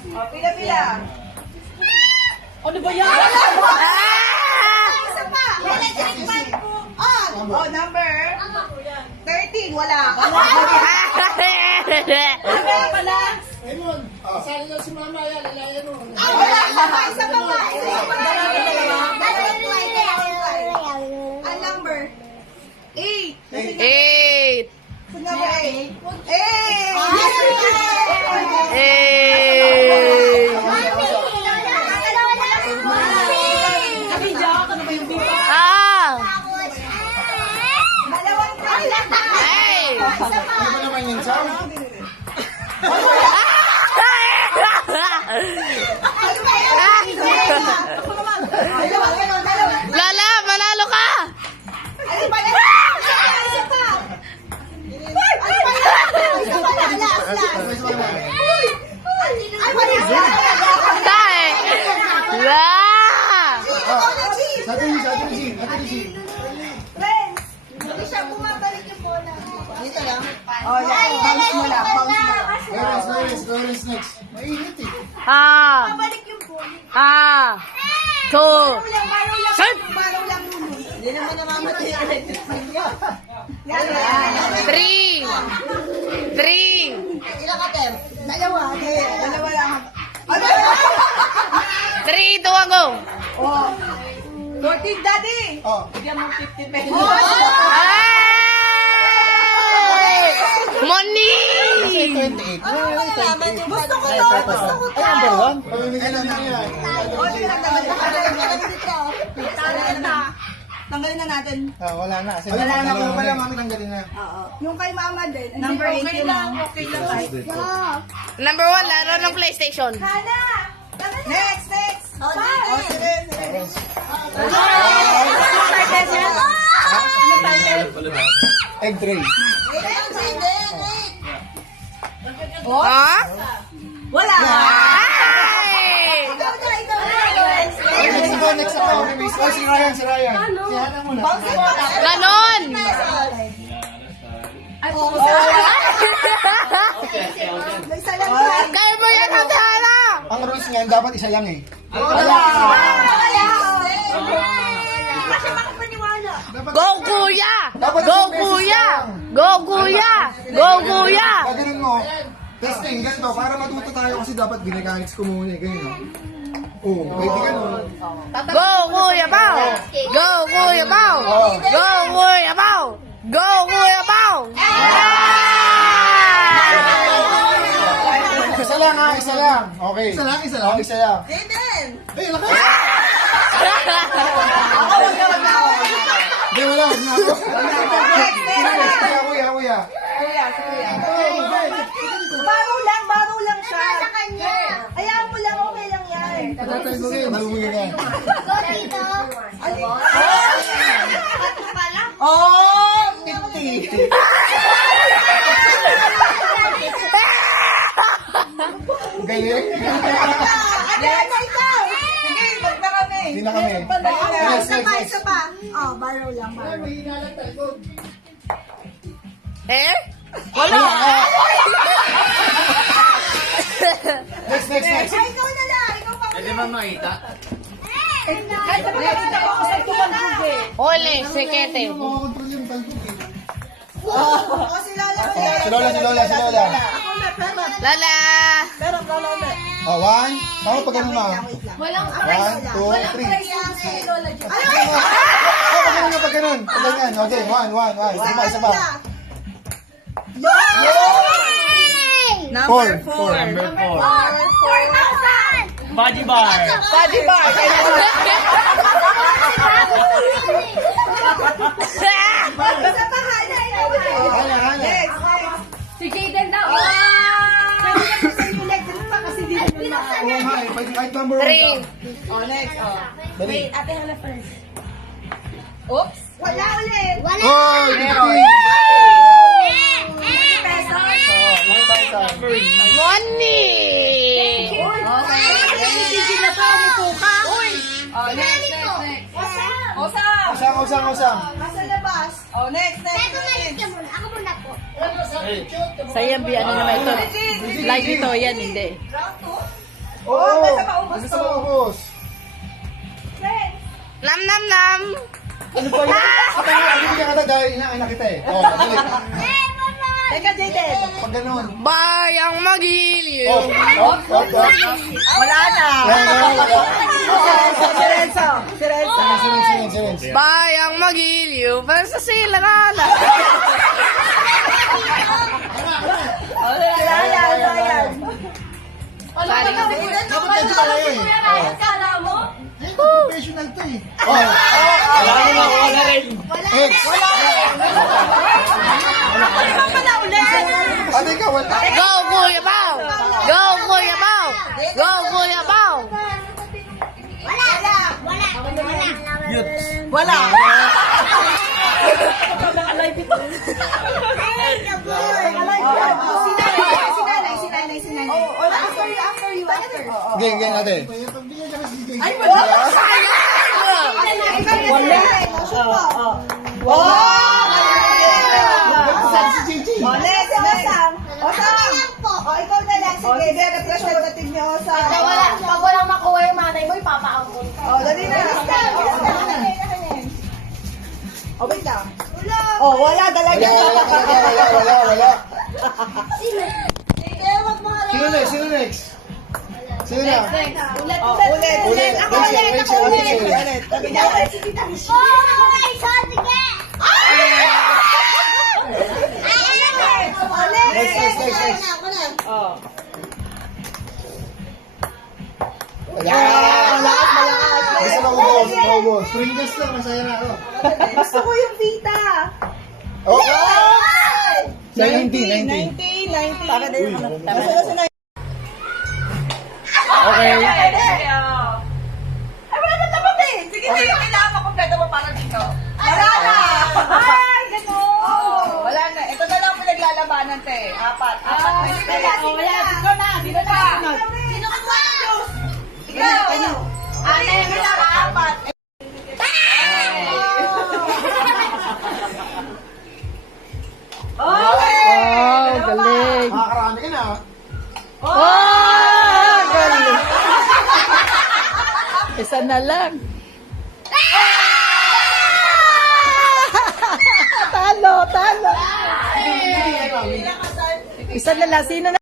O, pila-pila. Ano ba yan? Isa pa. Electric fan po. Oh, number 13. Wala. Wala pala. Ayun, kasali na si Mama yan, ilayan mo. Wala. Isa pa ba? Ang number 8. 8. Number 8. 8. Ah. Dalawang Ay. Ano ba naman yung sound? Lala, manalo ka. Ano ba yan? Isa pa. Ano ba yan? Isa pa na. Last. Ay, wala. Tay. La. Sa atin, sa atin, Friends, hindi siya bumabalik yung bola. Dito lang? Oh, yan. Bounce mo lang. Lawrence next. Mainit eh. Ah. Bumabalik yung bola. Ah. 2. Baro lang. Sir. Baro lang muna. Hindi naman namamatay yung electric fan yan. 3. 3. Ilan ka, Tem? Dalawa. Dalawa lang. 3, 2, go. Oh. 14, Daddy. Oh. Bigyan mo 50 pesos. Ay! Money! Kasi 28. Gusto ko to. Gusto ko to. Ay, number 1? Pamimigay na yan. Okay lang naman. Tanggalin na natin. Ah, wala na. Kasi wala na ko pala, mami, tanggalin na. Yung kay Mama din. Number 8 lang. Okay lang. Number 1, laro ng PlayStation. Hana! Next! Oh, sige. Egg tray. Ha? Wala! Ay! Ikaw na! Ay, next ako. Oh, si Ryan. Si Hana muna. Ganon! May isa lang yan. Kaya mo yan, Ate Hana! Ang rules niyan, dapat isa lang eh. Go, kuya! Dapat Go, isang beses kuya! lang. Go, kuya! Go, kuya! Gaganon mo. Testing, ganito. Para matuto tayo kasi dapat ginagamits ko muna eh. Ganyan. Oo, pwede ganun. Go, kuya Pao! Go, kuya Pao! Go, kuya Pao! Go, kuya Pao! Isa lang ha, isa lang. Okay. Isa lang? Oh, isa lang. Aiden! Ay, lakas! Hindi, wala. Huwag na ako. Kuya. Baro lang siya. Sa kanya. Ayaw mo lang, okay lang yan. Patatay ko rin. Malumugin ka. Oh, 50. Galing. Ikaw. Sige, wag na kami. Hindi na kami. Isa pa. Oh, baro lang. Eh? Next. Ay, ikaw na lang. Ikaw pa. Pwede ba makita? Kahit na makakita ko sa tumanhog eh. Ole, sekete. Makakontrol yung talbog eh. Oh, si Lola. Si Lola. Ako na, pero. Lala! Pero, Lola ulit. Oh, 1. Tama pag ganun ma. Walang 1, 2, 3. si Lola Diyos. Ano? Oh, pag ganun pag ganun. Pag ganyan. Okay, 1. Isa pa. Number 4. Number 4. 4,000. Body bar. Body bar. Sa pahala, ikaw ulit. Hana. Next. Si Jaden daw. Pwede na sa yung electric pa kasi di na nila. Oo nga eh. Pwede kahit number 1 3. lang. Oh, next. Oh. Dali. Ate Hana first. Oops. Wala ulit. Oh, Meron. 50 pesos. Oh, 1,000. Money! Okay. Sige na po, umupo ka. Uy. Oh, next. Osam. Usang. Nasa labas. Oh, next. Sayang, ano naman ito. Like ito, yan, hindi. Round 2. Oo, basta maubos basta to. maubos. Friends. Nam nam nam. Ano ba yun? Ano ka kada dahil inaanak kita eh. Oo, balik. Teka, Jaden. Pag ganun. Bayang magiliw. Wala na. Si Renzo. Si Renzo. Silence. Bayang magiliw. Para sa silangala. Si Ryan. Ryan. Dapat ganito pala eh. Kala mo? Eh, professional to eh. Wala rin. Ex. Ako naman pala ulit. Ate ka, wala. Go, Kuya Bao! Go, Kuya Bao! Go, Kuya Bao! Wala. Si nanay. Oh, after you. Game ate. Ay, wala. Sabi si Gigi. Next, Osam. O, ikaw na lang. Sige, representative ni Osam. Pag walang makuha yung manay mo, ipapaambon ka. O, dali na. O, wait lang. O, wala. Dalaga. Wala. Sino next? Sino na? Ulit. Ako ulit. Sabi niya, Next. Wala. Malakas. Gusto maubos. Pringles lang, masaya na ako. Gusto ko yung Vita. Oh! Yay! 19. 19. Para din. Nasa Okay. Ay, wala na tapos eh. Sige, kailangan mo kompleto mo para dito. Wala na. Ay, gano'n. Wala na. Ito na lang pinaglalabanan, te. Apat na. Wala. Dito na. Sino ka mo? Ikaw. Ate, wala ka apat. Oh, galing. Makakarami ka na. Oh, galing. Isa na lang. Talo. Hindi, Isa na lang. Sino na?